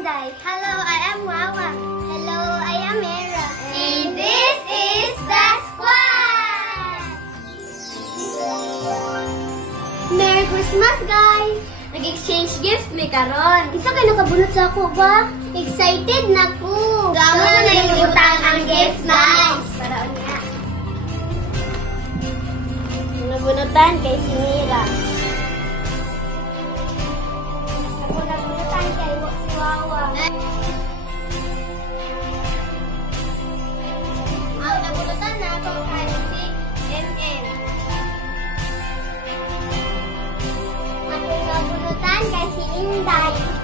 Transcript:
Inday. Hello, I am Wawa. Hello, I am Era. And this is the Squad! Merry Christmas, guys! Nag-exchange gifts mi karon. Isa kayo nakabunot sa ako ba? Excited na ko. Gamo na nalimutan ang gifts, guys. Para niya. Nabunutan kay si Mira. Nabunutan kay si Wawa. Nabunutan na ako kay si NN. Nabunutan kay si Inday.